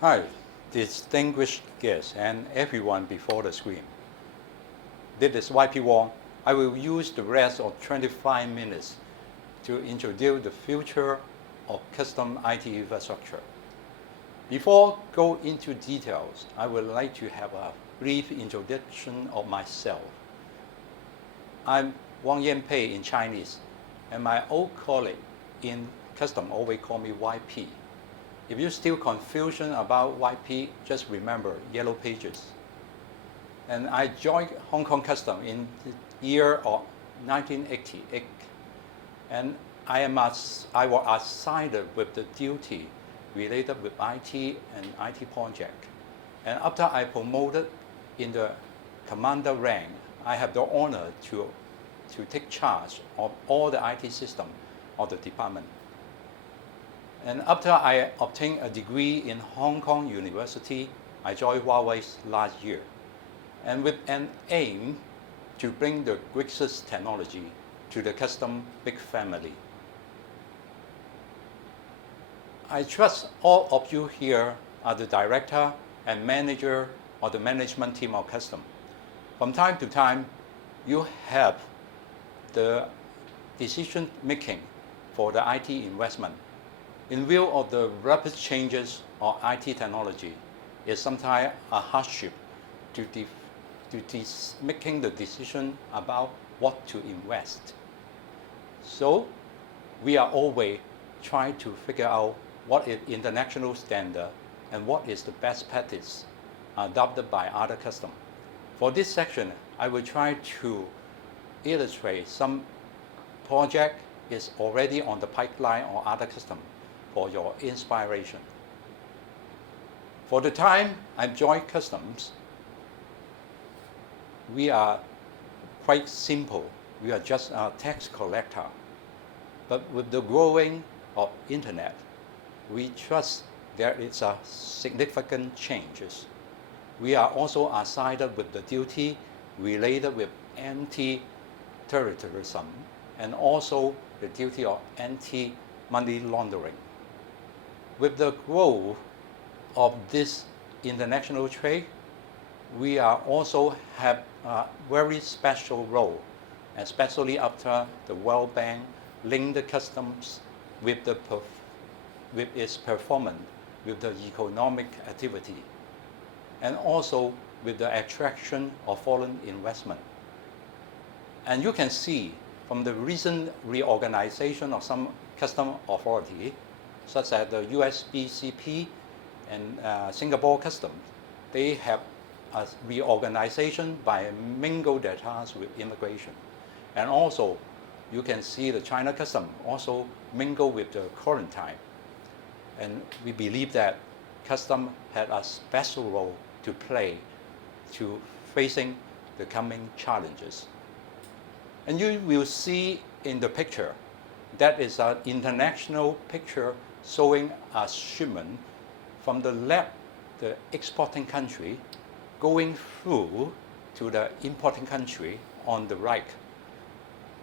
Hi, distinguished guests and everyone before the screen. This is YP Wong. I will use the rest of 25 minutes to introduce the future of custom IT infrastructure. Before go into details, I would like to have a brief introduction of myself. I'm Wang Yanpei in Chinese, and my old colleague in custom always call me YP. If you're still confusion about YP, just remember Yellow Pages. And I joined Hong Kong Custom in the year of 1988, and I was assigned with the duty related with IT and IT project. And after I promoted in the commander rank, I have the honor to take charge of all the IT system of the department. And after I obtained a degree in Hong Kong University, I joined Huawei last year, and with an aim to bring the greatest technology to the custom big family. I trust all of you here are the director and manager of the management team of custom. From time to time, you have the decision making for the IT investment. In view of the rapid changes of IT technology, it's sometimes a hardship to making the decision about what to invest. So we are always trying to figure out what is international standard and what is the best practice adopted by other custom. For this section, I will try to illustrate some project is already on the pipeline or other custom for your inspiration. For the time I joined customs, we are quite simple. We are just a tax collector. But with the growing of internet, we trust there is a significant changes. We are also assigned with the duty related with anti-terrorism and also the duty of anti-money laundering. With the growth of this international trade, we are also have a very special role, especially after the World Bank linked the customs with its performance, with the economic activity, and also with the attraction of foreign investment. And you can see from the recent reorganization of some custom authority, such as the USBCP and Singapore Customs, they have a reorganization by mingle their tasks with immigration. And also, you can see the China Customs also mingle with the quarantine. And we believe that Customs had a special role to play to facing the coming challenges. And you will see in the picture, that is an international picture showing a shipment from the left, the exporting country, going through to the importing country on the right.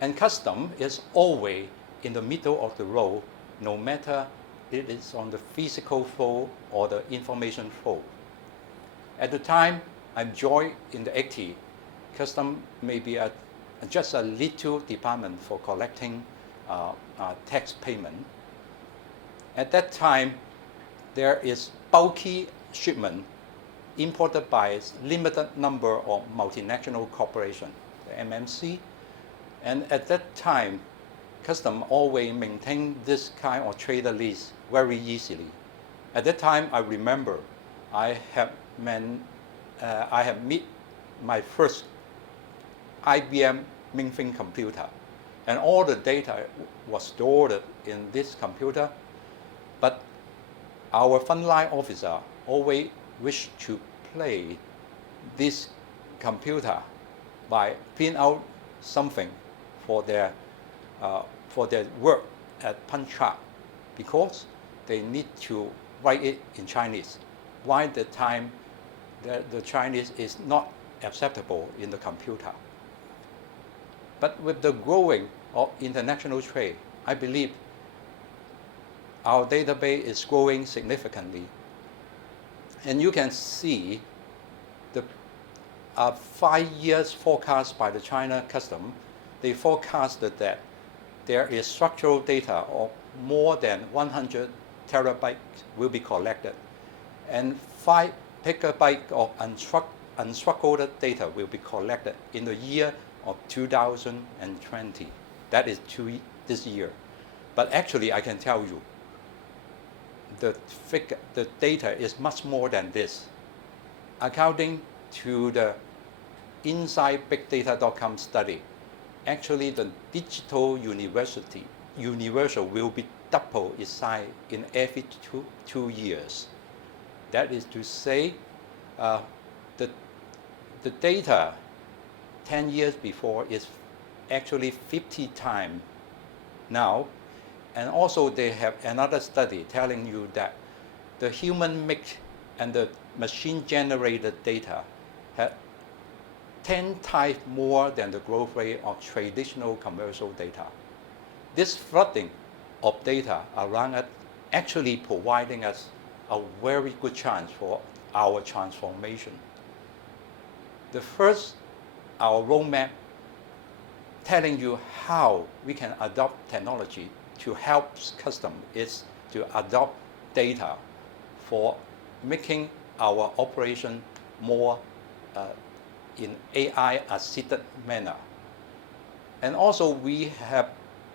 And custom is always in the middle of the road, no matter it is on the physical flow or the information flow. At the time I joined in the 80s, custom may be just a little department for collecting tax payment. At that time, there is bulky shipment imported by a limited number of multinational corporations, the MNC. And at that time, custom always maintained this kind of trader list very easily. At that time, I remember I have met my first IBM mainframe computer, and all the data was stored in this computer. But our frontline officer always wished to play this computer by print out something for their work at punch chart, because they need to write it in Chinese. Why the time the Chinese is not acceptable in the computer. But with the growing of international trade, I believe our database is growing significantly. And you can see the 5 years forecast by the China Custom. They forecasted that there is structural data of more than 100 terabytes will be collected, and 5 petabytes of unstructured data will be collected in the year of 2020. That is this year. But actually, I can tell you, the data is much more than this. According to the InsideBigData.com study, actually the digital universal will be double its size in every two years. That is to say, the data 10 years before is actually 50 times now. And also they have another study telling you that the human made and the machine generated data have 10 times more than the growth rate of traditional commercial data. This flooding of data around us actually providing us a very good chance for our transformation. The first, our roadmap telling you how we can adopt technology to help customers is to adopt data for making our operation more in AI-assisted manner. And also we have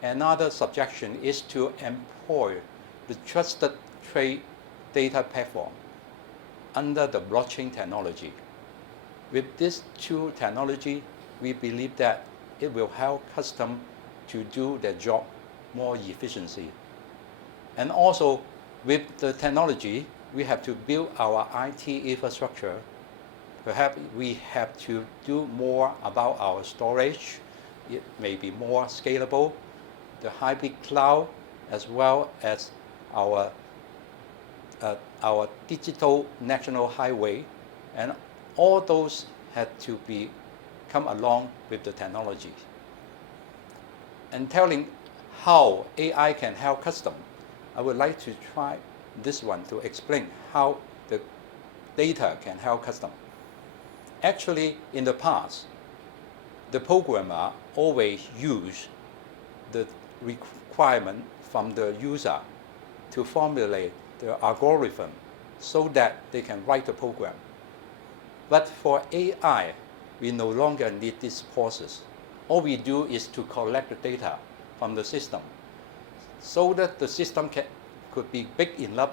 another suggestion is to employ the trusted trade data platform under the blockchain technology. With this two technology, we believe that it will help customers to do their job more efficiency. And also with the technology, we have to build our IT infrastructure. Perhaps we have to do more about our storage. It may be more scalable, the hybrid cloud, as well as our digital national highway, and all those had to come along with the technology. And telling how AI can help customers, I would like to try this one to explain how the data can help customers. Actually, in the past, the programmer always used the requirement from the user to formulate the algorithm so that they can write the program. But for AI, we no longer need this process. All we do is to collect the data from the system so that the system could be big enough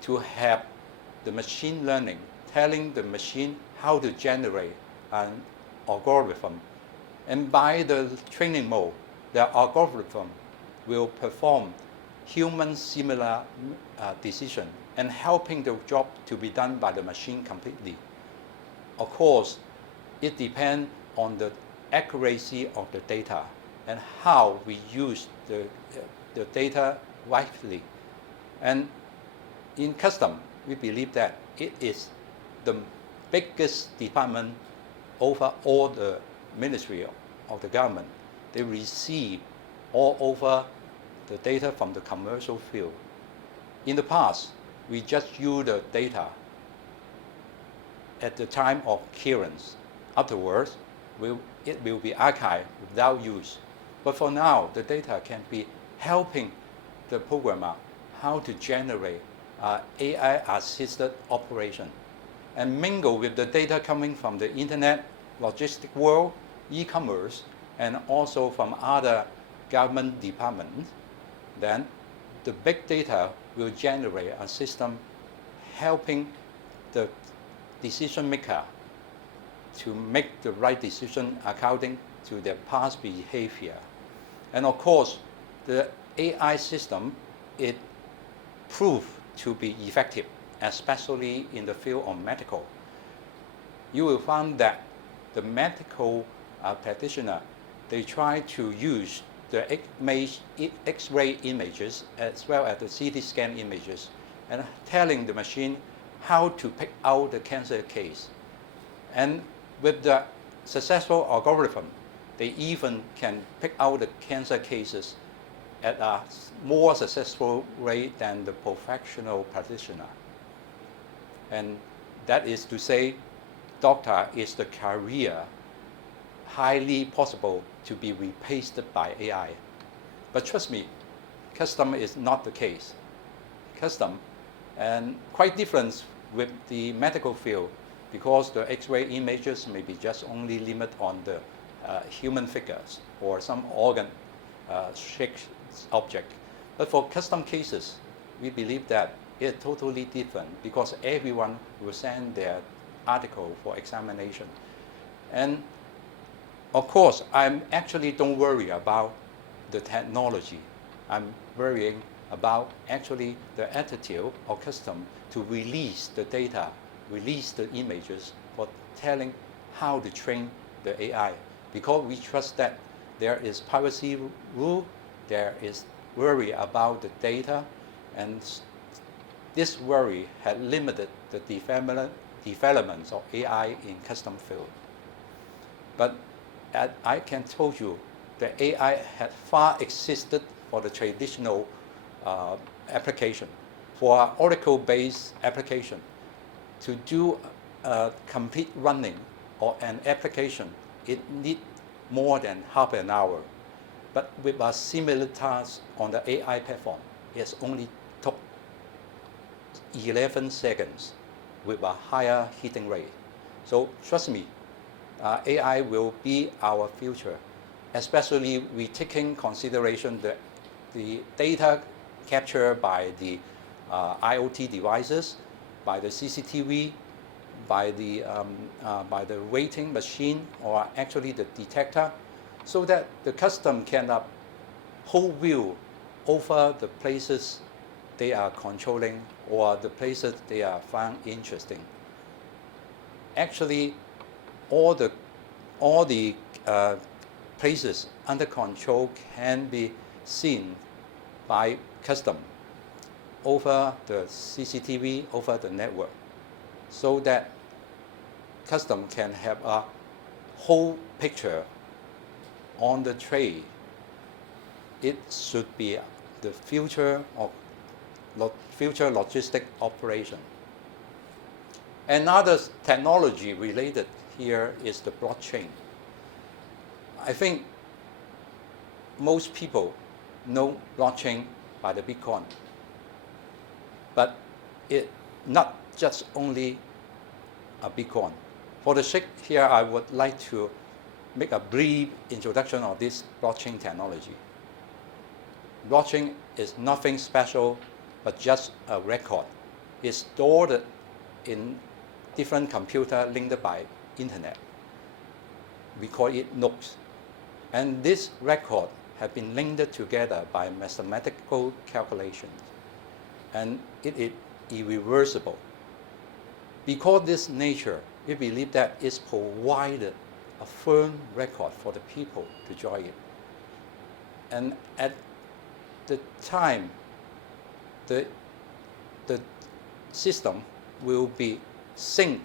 to have the machine learning telling the machine how to generate an algorithm. And by the training mode, the algorithm will perform human similar decision and helping the job to be done by the machine completely. Of course, it depends on the accuracy of the data and how we use the data wisely. And in custom, we believe that it is the biggest department over all the ministry of the government. They receive all over the data from the commercial field. In the past, we just use the data at the time of clearance. Afterwards, it will be archived without use. But for now, the data can be helping the programmer how to generate AI-assisted operation and mingle with the data coming from the internet, logistic world, e-commerce, and also from other government departments. Then the big data will generate a system helping the decision maker to make the right decision according to their past behavior. And of course, the AI system, it proved to be effective, especially in the field of medical. You will find that the medical practitioner, they try to use the X-ray images as well as the CT scan images and telling the machine how to pick out the cancer case. And with the successful algorithm, they even can pick out the cancer cases at a more successful rate than the professional practitioner. And that is to say, doctor is the career highly possible to be replaced by AI. But trust me, custom is not the case. Custom, and quite different with the medical field, because the X-ray images may be just only limit on the human figures or some organ shaped object. But for custom cases, we believe that it's totally different because everyone will send their article for examination. And of course, I actually don't worry about the technology. I'm worrying about actually the attitude of custom to release the data, release the images for telling how to train the AI. Because we trust that there is privacy rule, there is worry about the data, and this worry had limited the development of AI in custom field. But as I can tell you, the AI had far existed for the traditional application. For an Oracle-based application, to do a complete running or an application, it needs more than half an hour. But with a similar task on the AI platform, it only took 11 seconds with a higher hitting rate. So trust me, AI will be our future, especially we taking consideration the data captured by the IoT devices, by the CCTV, by the weighting machine, or actually the detector, so that the custom can hold view over the places they are controlling or the places they are found interesting. Actually, all the places under control can be seen by custom over the CCTV, over the network, so that custom can have a whole picture on the tray. It should be the future of future logistic operation. Another technology related here is the blockchain. I think most people know blockchain by the Bitcoin, but it not just only a Bitcoin. For the sake here, I would like to make a brief introduction of this blockchain technology. Blockchain is nothing special, but just a record. It's stored in different computer linked by internet. We call it nodes. And this record have been linked together by mathematical calculations. And it is irreversible. Because this nature, we believe that it's provided a firm record for the people to join it. And at the time, the system will be synced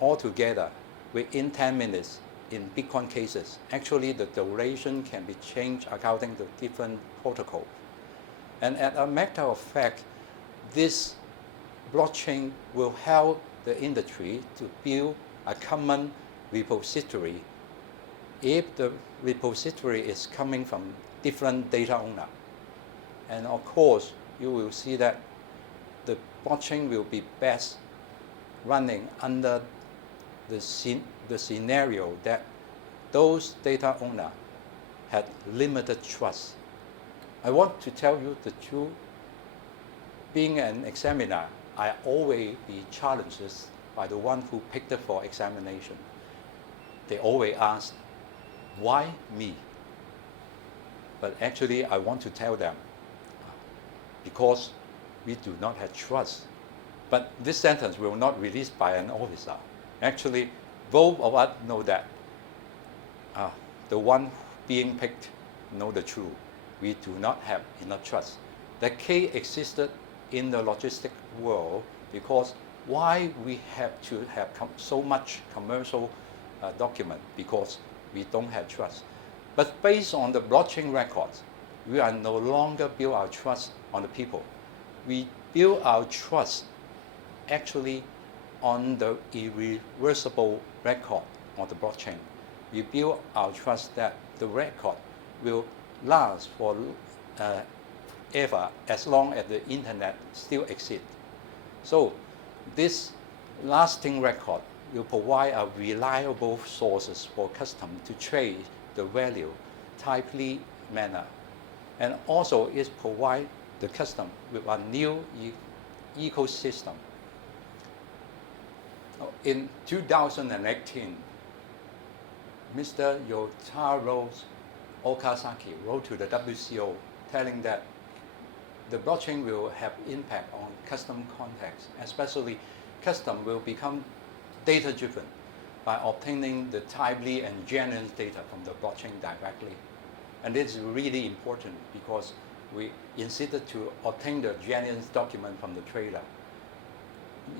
all together within 10 minutes in Bitcoin cases. Actually, the duration can be changed according to different protocols. And as a matter of fact, this blockchain will help the industry to build a common repository if the repository is coming from different data owner. And of course, you will see that the blockchain will be best running under the scenario that those data owners had limited trust. I want to tell you the truth. Being an examiner, I always be challenged by the one who picked it for examination. They always ask, why me? But actually, I want to tell them, because we do not have trust. But this sentence will not be released by an officer. Actually, both of us know that the one being picked know the truth. We do not have enough trust. The case existed in the logistic world because why we have to have so much commercial document? Because we don't have trust. But based on the blockchain records, we are no longer build our trust on the people. We build our trust actually on the irreversible record on the blockchain. We build our trust that the record will last for ever as long as the internet still exists. So this lasting record will provide a reliable sources for customers to trade the value timely manner, and also it provide the customer with a new ecosystem. In 2018, Mr. Yotaro Okazaki wrote to the WCO telling that the blockchain will have impact on custom context, especially custom will become data-driven by obtaining the timely and genuine data from the blockchain directly. And this is really important because we insisted to obtain the genuine document from the trader.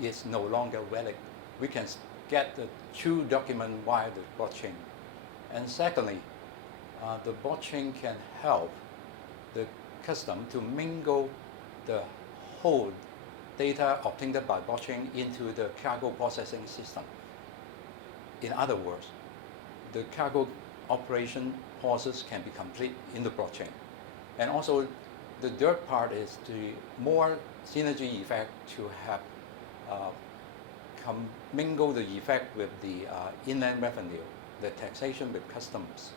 It's no longer valid. We can get the true document via the blockchain. And secondly, the blockchain can help the custom to mingle the whole data obtained by blockchain into the cargo processing system. In other words, the cargo operation process can be complete in the blockchain. And also, the third part is the more synergy effect to have mingle the effect with the inland revenue, the taxation with customs.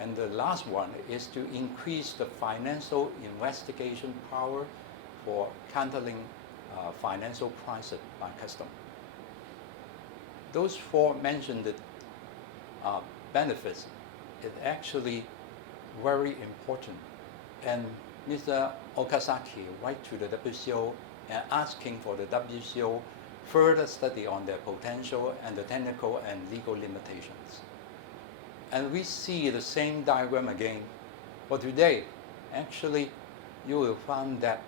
And the last one is to increase the financial investigation power for handling financial crisis by custom. Those four mentioned benefits is actually very important. And Mr. Okazaki wrote to the WCO and asking for the WCO further study on their potential and the technical and legal limitations. And we see the same diagram again. But today, actually, you will find that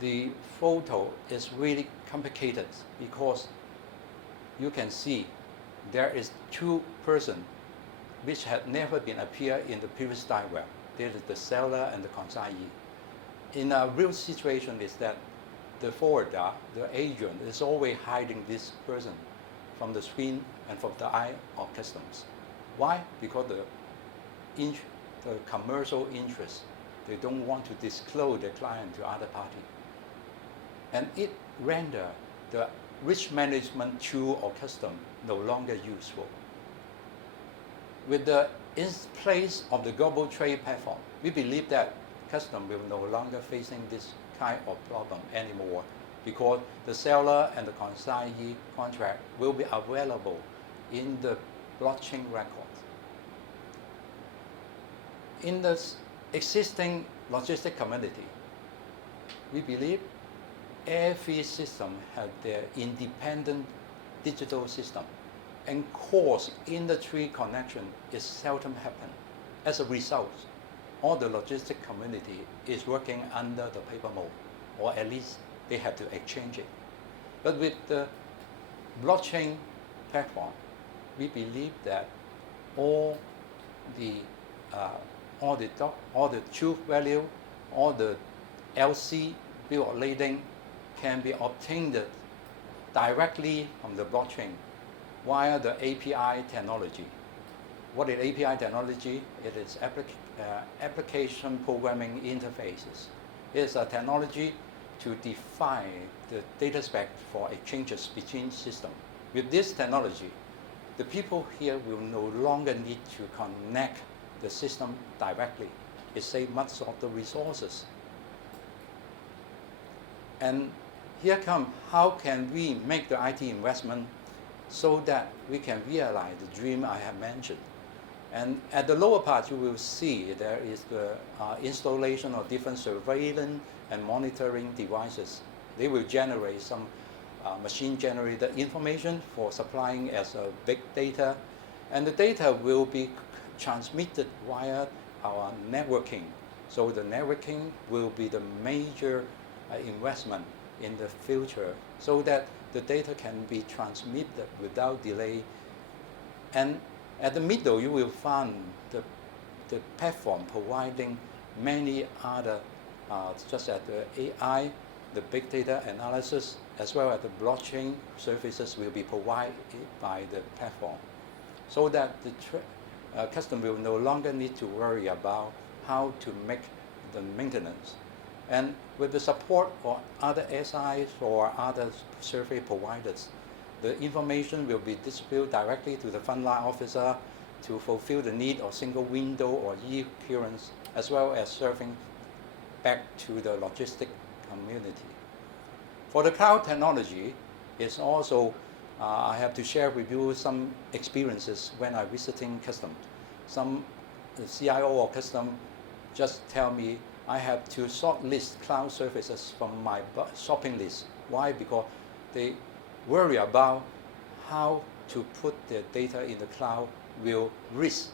the photo is really complicated because you can see there is two persons which had never been appeared in the previous diagram. There is the seller and the consignee. In a real situation is that the forwarder, the agent, is always hiding this person from the screen and from the eye of customs. Why? Because the commercial interest, they don't want to disclose their client to other party. And it renders the risk management tool or custom no longer useful. With the in place of the global trade platform, we believe that custom will no longer facing this kind of problem anymore because the seller and the consignee contract will be available in the blockchain record. In the existing logistic community, we believe every system has their independent digital system, and cross-industry connection is seldom happen. As a result, all the logistic community is working under the paper mode, or at least they have to exchange it. But with the blockchain platform, we believe that all the truth value, all the LC bill of lading can be obtained directly from the blockchain via the API technology. What is API technology? It is application programming interfaces. It is a technology to define the data spec for exchanges between systems. With this technology, the people here will no longer need to connect the system directly. It saves much of the resources. And here comes how can we make the IT investment so that we can realize the dream I have mentioned. And at the lower part, you will see there is the installation of different surveillance and monitoring devices. They will generate some machine-generated information for supplying as a big data. And the data will be transmitted via our networking. So the networking will be the major investment in the future so that the data can be transmitted without delay. And at the middle, you will find the platform providing many other, such as the AI, the big data analysis, as well as the blockchain services will be provided by the platform, so that the customer will no longer need to worry about how to make the maintenance. And with the support of other SIs or other survey providers, the information will be distributed directly to the frontline officer to fulfill the need of single window or e-clearance, as well as serving back to the logistic community. For the cloud technology, it's also, I have to share with you some experiences when I'm visiting custom. Some CIO or custom just tell me I have to shortlist cloud services from my shopping list. Why? Because they worry about how to put their data in the cloud will risk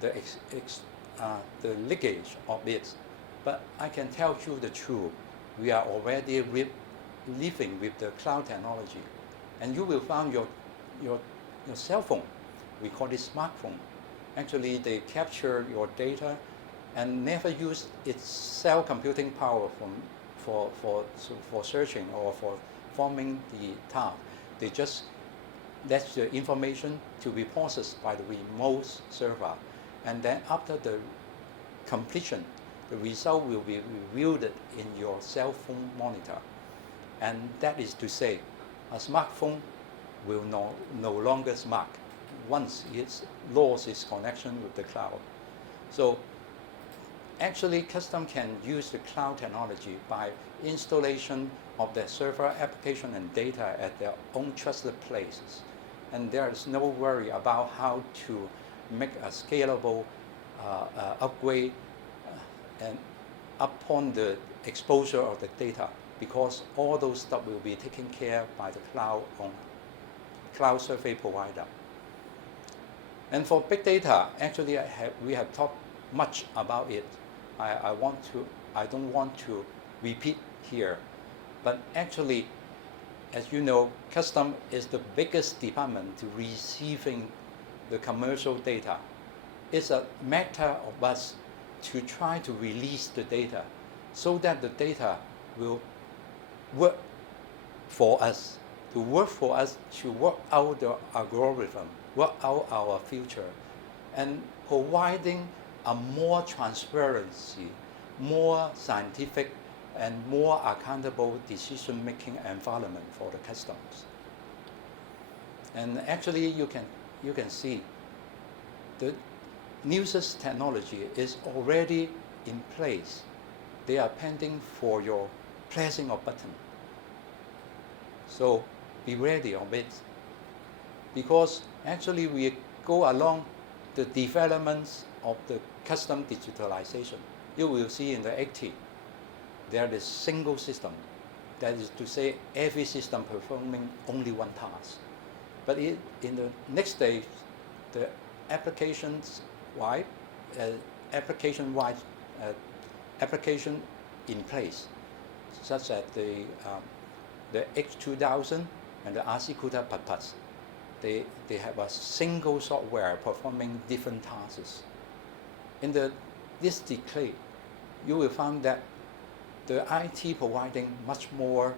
the leakage of it. But I can tell you the truth. We are already living with the cloud technology, and you will find your cell phone. We call it smartphone. Actually, they capture your data and never use its cell computing power for searching or for forming the task. They just let the information to be processed by the remote server, and then after the completion, the result will be revealed in your cell phone monitor. And that is to say, a smartphone will no longer smart once it's lost its connection with the cloud. So actually, custom can use the cloud technology by installation of their server application and data at their own trusted places. And there is no worry about how to make a scalable upgrade and upon the exposure of the data, because all those stuff will be taken care by the cloud survey provider. And for big data, actually we have talked much about it. I don't want to repeat here, but actually, as you know, custom is the biggest department to receiving the commercial data. It's a matter of us to try to release the data so that the data will work for us, to work out the algorithm, work out our future, and providing a more transparency, more scientific, and more accountable decision-making environment for the customers. And actually, you can see the Newsys technology is already in place. They are pending for your pressing of button. So be ready of it, because actually we go along the developments of the custom digitalization. You will see in the 80, there is single system. That is to say, every system performing only one task. But in the next stage, the application in place, such as the H2000 and the RC CUDA++. They have a single software performing different tasks. In this decade, you will find that the IT providing much more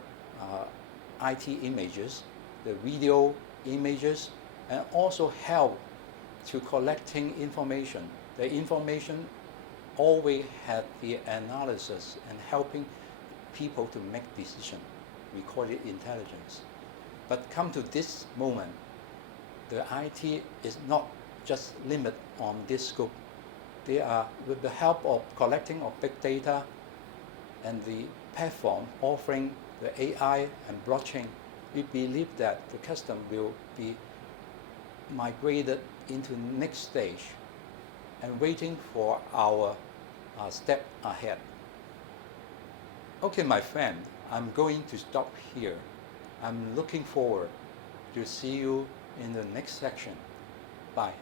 IT images, the video images, and also help to collecting information. The information always have the analysis and helping people to make decisions. We call it intelligence. But come to this moment, the IT is not just limited on this scope. They are, with the help of collecting of big data and the platform offering the AI and blockchain, we believe that the custom will be migrated into the next stage and waiting for our step ahead. Okay, my friend, I'm going to stop here. I'm looking forward to see you in the next section. Bye.